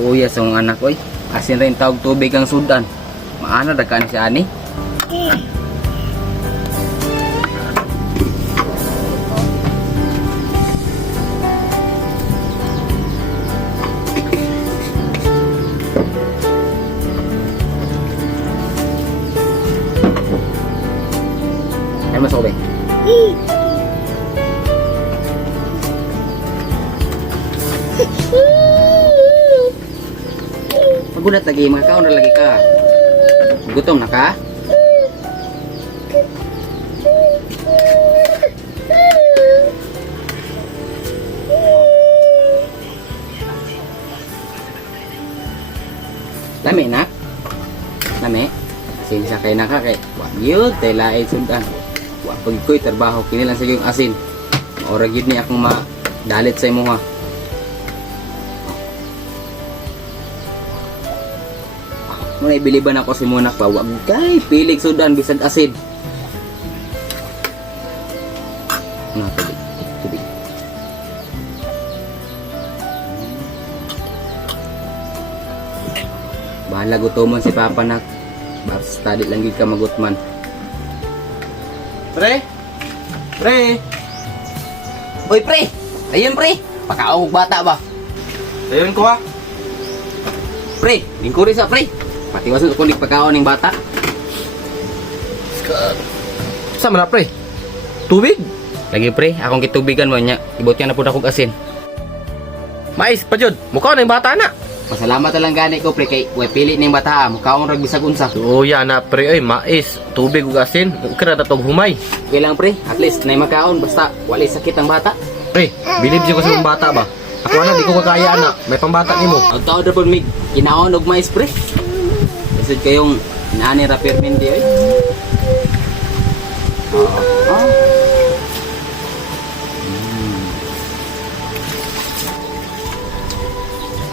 Luya sa mga anak ko. Asin rin tawag tubig ang sudan. Maana dagan si ani. Ay masuk be. Magulat lagi, makakaon na lagi ka. Gutom na ka? Lami na? Lami? Asin sa kay naka kay wag yun, tayo lain sundan. Wag pag ko'y trabaho, kinilang sa yung asin. Orag yun ni akong madalit sa imo ha. Muna ibiliban ako si Munak pa. Wag kay pilig sudan bisag asin. Na tubig. Tubig. Bahala gutomon si Papa nak. Basta di lang gid ka magutman. Pre. Pre. Oy pre. Ayun pre. Pakaog bata ba? Ayun ko ha. Pre, lingkuri sa pre. Patiwasan ko ning pagkaon ning bata. Sama na pre. Tubig? Lagi pre, akong gitubigan mo nya. Ibot niya na pud akong asin. Mais pa jud. Mukha na yung bata na. Pasalamat lang gani ko pre kay way pili ning bata mukhaon rag bisag unsa. Tuya na pre ay mais, tubig ug asin. Kira na tog humay. Okay lang pre, at least nay makaon basta wala sakit ang bata. Pre, bilib siya ko sa mga bata ba? Ako na di ko kakaya na. May pambata nimo. Ang tawad ra pud mig kinaon og mais pre. Isod kayong inaani ra permente oy.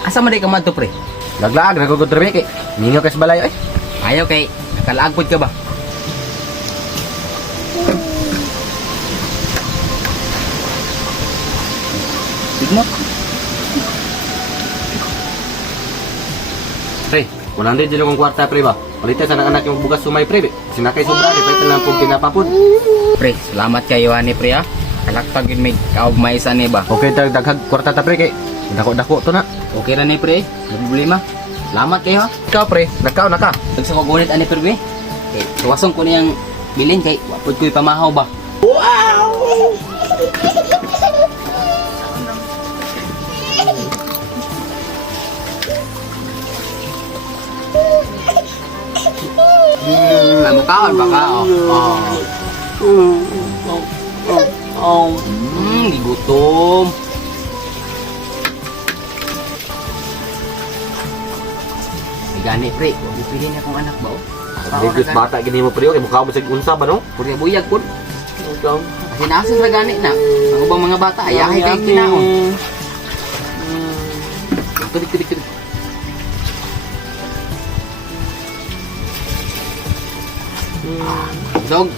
Asa man di ka madto pre? Laglaag na ko tre kay. Ningaw kay sa balay ay. Ayaw kay nakalaag pud ka ba? Tigno. Pre, 100 dito kong kwarta pre ba? Palitan sa anak yung bugas sumay pre. Sinakay sobra di palitan lang pug tinapapod. Pre, salamat kayo ani pre ha. Kalakpag yun may kaugmay sa ni ba? Okay tag daghag kwarta ta pre kay. Dako-dako to na. Okay ra ni pre, no problema. Salamat kayo ha. Ikaw pre, nagkaon na ka. Tagsa ko gunit ani pre. Okay, tuwasong ko niyang bilin kay wapod ko'y pamahaw ba? Mukhaon ba ka? Gigutom. Ay gani pre, huwag ipili na akong anak ba oh? Digos bata gini mo pre, kay mukha mo sa unsa ba no? Puri buyag po. Kasi nasa sa gani na. Ang ubang mga bata, ayahay kayo kinaon. Tubig. Dog.